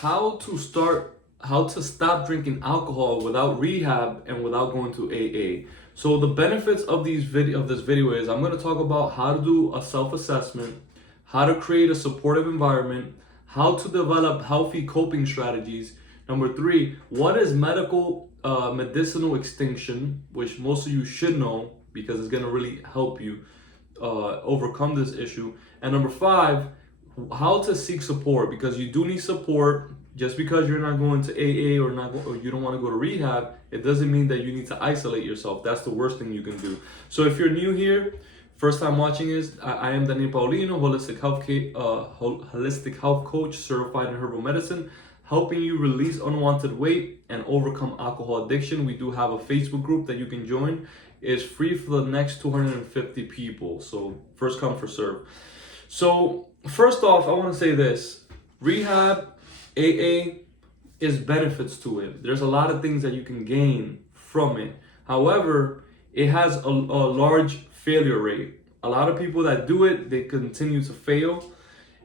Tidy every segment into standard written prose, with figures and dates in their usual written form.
how to stop drinking alcohol without rehab and without going to AA. So the benefits of this video is I'm going to talk about how to do a self-assessment, how to create a supportive environment, how to develop healthy coping strategies. Number three, what is medicinal extinction, which most of you should know because it's going to really help you overcome this issue. And number five, how to seek support, because you do need support. Just because you're not going to AA or you don't want to go to rehab, it doesn't mean that you need to isolate yourself. That's the worst thing you can do. So if you're new here, first time watching is, I am Daniel Paulino, holistic health coach, certified in herbal medicine, helping you release unwanted weight and overcome alcohol addiction. We do have a Facebook group that you can join. It's free for the next 250 people. So first come, first serve. So first off, I want to say this. Rehab, AA is benefits to it. There's a lot of things that you can gain from it. However, it has a large failure rate. A lot of people that do it, they continue to fail.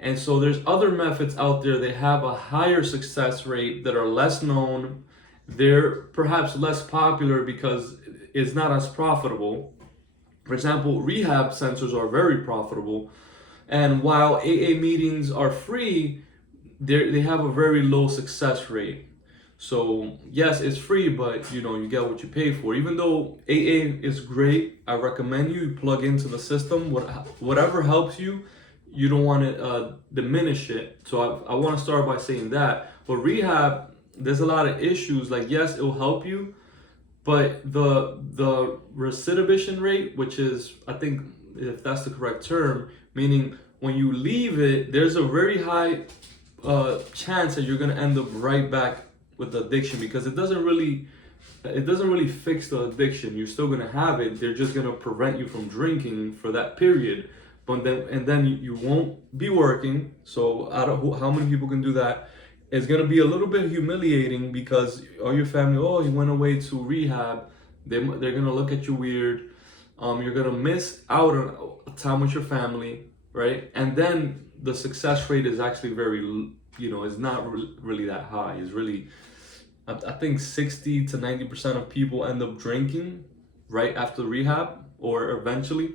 And so there's other methods out there that have a higher success rate, that are less known. They're perhaps less popular because it's not as profitable. For example, rehab centers are very profitable. And while AA meetings are free, they have a very low success rate. So yes, it's free, but you get what you pay for. Even though AA is great, I recommend you plug into the system. Whatever helps you, you don't want to diminish it. So I want to start by saying that. But rehab, there's a lot of issues. Like, yes, it will help you, but the recidivation rate, which is, I think, if that's the correct term, meaning when you leave it, there's a very high chance that you're going to end up right back with the addiction, because it doesn't really fix the addiction. You're still going to have it. They're just going to prevent you from drinking for that period. But then you won't be working. So I don't, how many people can do that? It's going to be a little bit humiliating, because all your family, oh, he went away to rehab. They're going to look at you weird. You're going to miss out on time with your family, right? And then the success rate is actually very, is not really that high. It's really, I think 60 to 90% of people end up drinking right after rehab or eventually.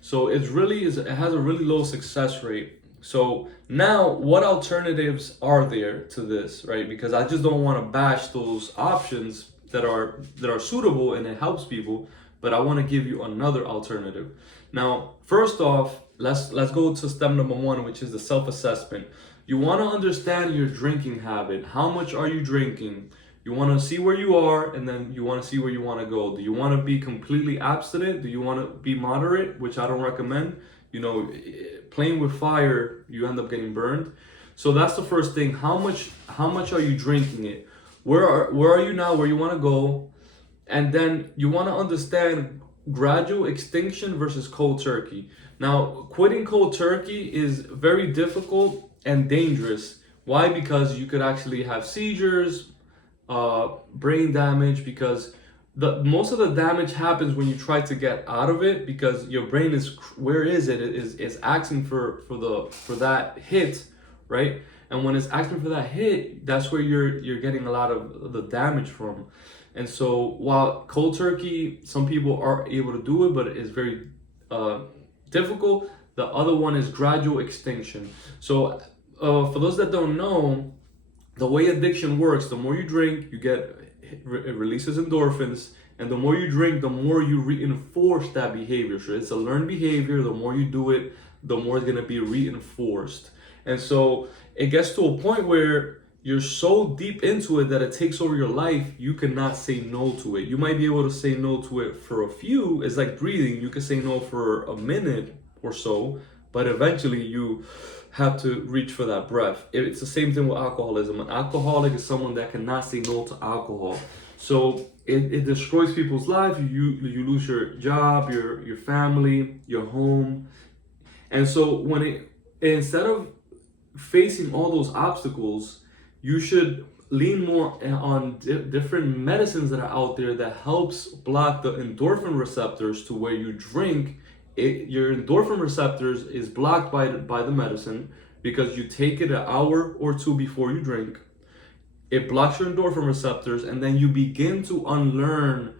So it has a really low success rate. So now, what alternatives are there to this, right? Because I just don't want to bash those options that are suitable and it helps people, but I want to give you another alternative. Now, first off, let's go to step number one, which is the self-assessment. You want to understand your drinking habit. How much are you drinking? You want to see where you are, and then you want to see where you want to go. Do you want to be completely abstinent? Do you want to be moderate, which I don't recommend? Playing with fire, you end up getting burned. So that's the first thing. How much are you drinking it? Where are you now? Where you want to go? And then you want to understand gradual extinction versus cold turkey. Now, quitting cold turkey is very difficult and dangerous. Why? Because you could actually have seizures, brain damage, because most of the damage happens when you try to get out of it, because your brain is asking for that hit, right? And when it's asking for that hit, that's where you're getting a lot of the damage from. And so while cold turkey, some people are able to do it, but it's very difficult. The other one is gradual extinction. So for those that don't know, the way addiction works, the more you drink, you get it releases endorphins, and the more you drink, the more you reinforce that behavior. So it's a learned behavior. The more you do it, the more it's going to be reinforced. And so it gets to a point where you're so deep into it that it takes over your life, you cannot say no to it. You might be able to say no to it for a few. It's like breathing. You can say no for a minute or so, but eventually you have to reach for that breath. It's the same thing with alcoholism. An alcoholic is someone that cannot say no to alcohol. So it destroys people's lives. You lose your job, your family, your home. And so instead of facing all those obstacles, you should lean more on different medicines that are out there that helps block the endorphin receptors to where you drink. Your endorphin receptors is blocked by the medicine because you take it an hour or two before you drink. it blocks your endorphin receptors, and then you begin to unlearn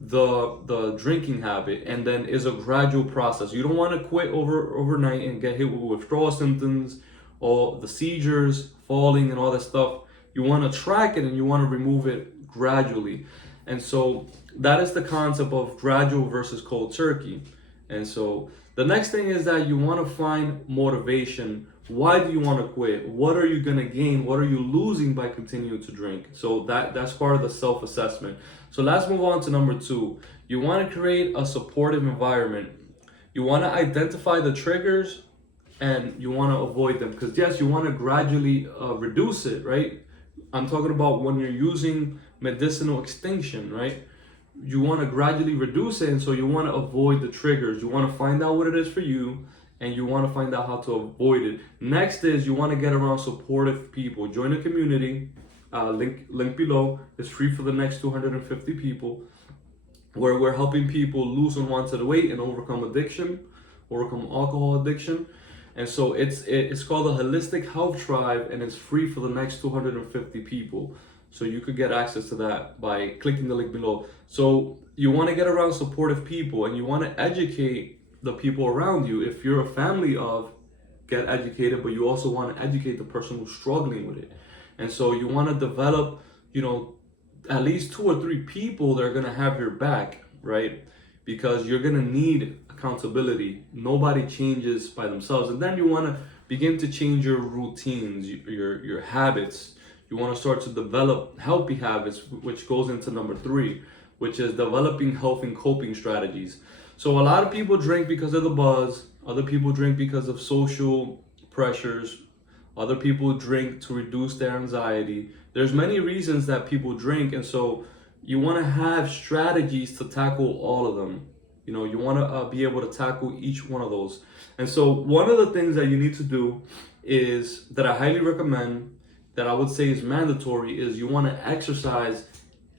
the drinking habit, and then is a gradual process. You don't want to quit overnight and get hit with withdrawal symptoms or the seizures, falling, and all that stuff. You want to track it and you want to remove it gradually. And so that is the concept of gradual versus cold turkey. And so the next thing is that you want to find motivation. Why do you want to quit? What are you going to gain? What are you losing by continuing to drink? So that's part of the self-assessment. So let's move on to number 2. You want to create a supportive environment. You want to identify the triggers and you want to avoid them, because yes, you want to gradually reduce it, right? I'm talking about when you're using medicinal extinction, right? You want to gradually reduce it, and so you want to avoid the triggers. You want to find out what it is for you, and you want to find out how to avoid it. Next is you want to get around supportive people. Join a community. Link below is free for the next 250 people, where we're helping people lose unwanted weight and overcome addiction, overcome alcohol addiction. And so it's called a Holistic Health Tribe, and it's free for the next 250 people. So you could get access to that by clicking the link below. So you want to get around supportive people, and you want to educate the people around you. If you're a family of, get educated, but you also want to educate the person who's struggling with it. And so you want to develop, at least 2 or 3 people that are going to have your back, right? Because you're going to need accountability. Nobody changes by themselves. And then you want to begin to change your routines, your habits. You want to start to develop healthy habits, which goes into number 3, which is developing health and coping strategies. So a lot of people drink because of the buzz. Other people drink because of social pressures. Other people drink to reduce their anxiety. There's many reasons that people drink, and so you want to have strategies to tackle all of them. You want to be able to tackle each one of those. And so one of the things that you need to do is, that I highly recommend, that I would say is mandatory, is you want to exercise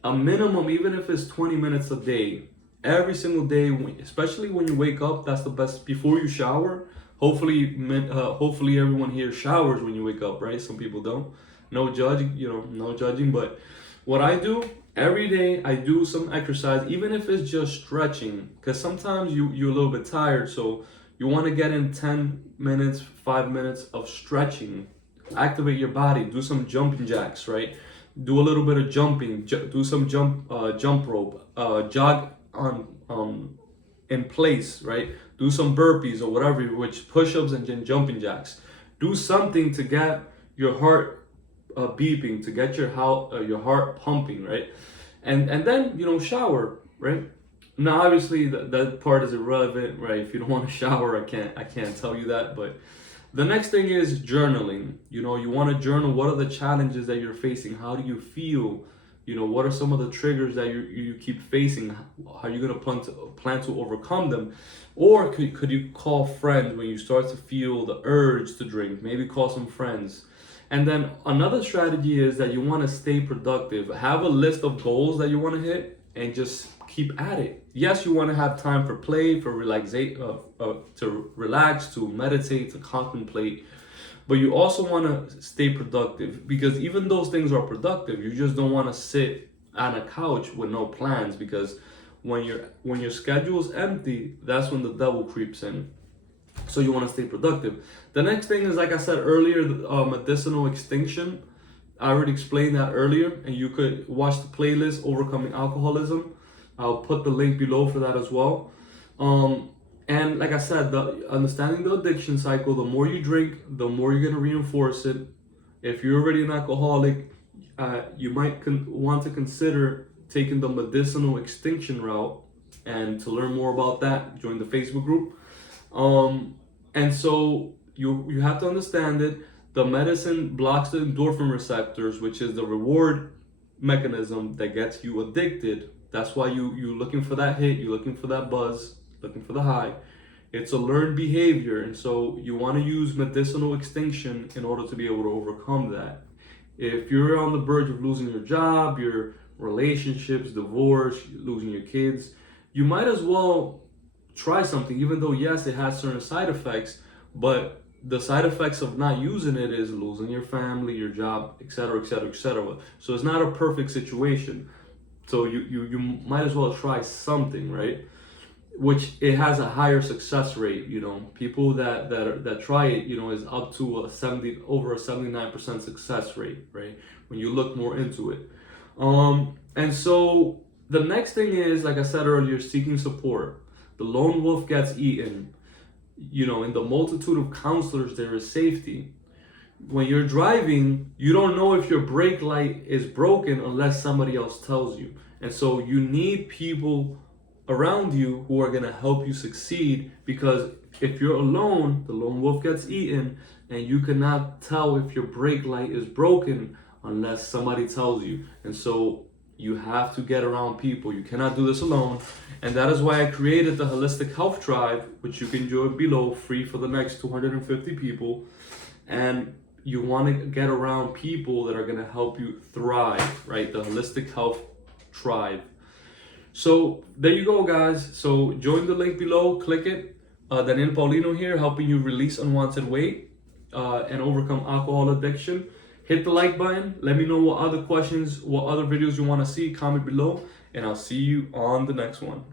a minimum, even if it's 20 minutes a day, every single day, especially when you wake up. That's the best. Before you shower. Hopefully everyone here showers when you wake up, right? Some people don't. No judging, no judging. But what I do every day, I do some exercise, even if it's just stretching, because sometimes you're a little bit tired. So you want to get in 10 minutes, 5 minutes of stretching. Activate your body. Do some jumping jacks, right? Do a little bit of jumping. Do some jump rope. Jog on in place, right? Do some burpees or whatever, which push-ups and then jumping jacks. Do something to get your heart beeping, to get your heart pumping, right? And then shower, right? Now obviously that part is irrelevant, right? If you don't want to shower, I can't tell you that. But the next thing is journaling. You want to journal. What are the challenges that you're facing? How do you feel? What are some of the triggers that you keep facing? How are you going to plan to overcome them? Or could you call friends when you start to feel the urge to drink? Maybe call some friends. And then another strategy is that you want to stay productive. Have a list of goals that you want to hit and just keep at it. Yes, you want to have time for play, for to relax, to meditate, to contemplate. But you also want to stay productive, because even those things are productive. You just don't want to sit on a couch with no plans, because when your schedule is empty, that's when the devil creeps in. So you want to stay productive. The next thing is, like I said earlier, medicinal extinction. I already explained that earlier, and you could watch the playlist Overcoming Alcoholism. I'll put the link below for that as well. And like I said, understanding the addiction cycle, the more you drink, the more you're going to reinforce it. If you're already an alcoholic, you might want to consider taking the medicinal extinction route. And to learn more about that, join the Facebook group. And so you have to understand it. The medicine blocks the endorphin receptors, which is the reward mechanism that gets you addicted. That's why you're looking for that hit, you're looking for that buzz, looking for the high. It's a learned behavior, and so you want to use medicinal extinction in order to be able to overcome that. If you're on the verge of losing your job, your relationships, divorce, losing your kids, you might as well try something, even though yes, it has certain side effects, but the side effects of not using it is losing your family, your job, etc., etc., etc. So it's not a perfect situation. So you might as well try something, right? Which it has a higher success rate. People that try it, is up to over a 79% success rate, right? When you look more into it. And so the next thing is, like I said earlier, seeking support. The lone wolf gets eaten. In the multitude of counselors, there is safety. When you're driving, you don't know if your brake light is broken unless somebody else tells you. And so you need people around you who are going to help you succeed, because if you're alone, the lone wolf gets eaten, and you cannot tell if your brake light is broken unless somebody tells you. And so you have to get around people. You cannot do this alone. And that is why I created the Holistic Health Tribe, which you can join below, free for the next 250 people. And you want to get around people that are going to help you thrive, right? The Holistic Health Tribe. So there you go, guys. So join the link below, click it. Daniel Paulino here, helping you release unwanted weight and overcome alcohol addiction. Hit the like button. Let me know what other questions, what other videos you want to see. Comment below, and I'll see you on the next one.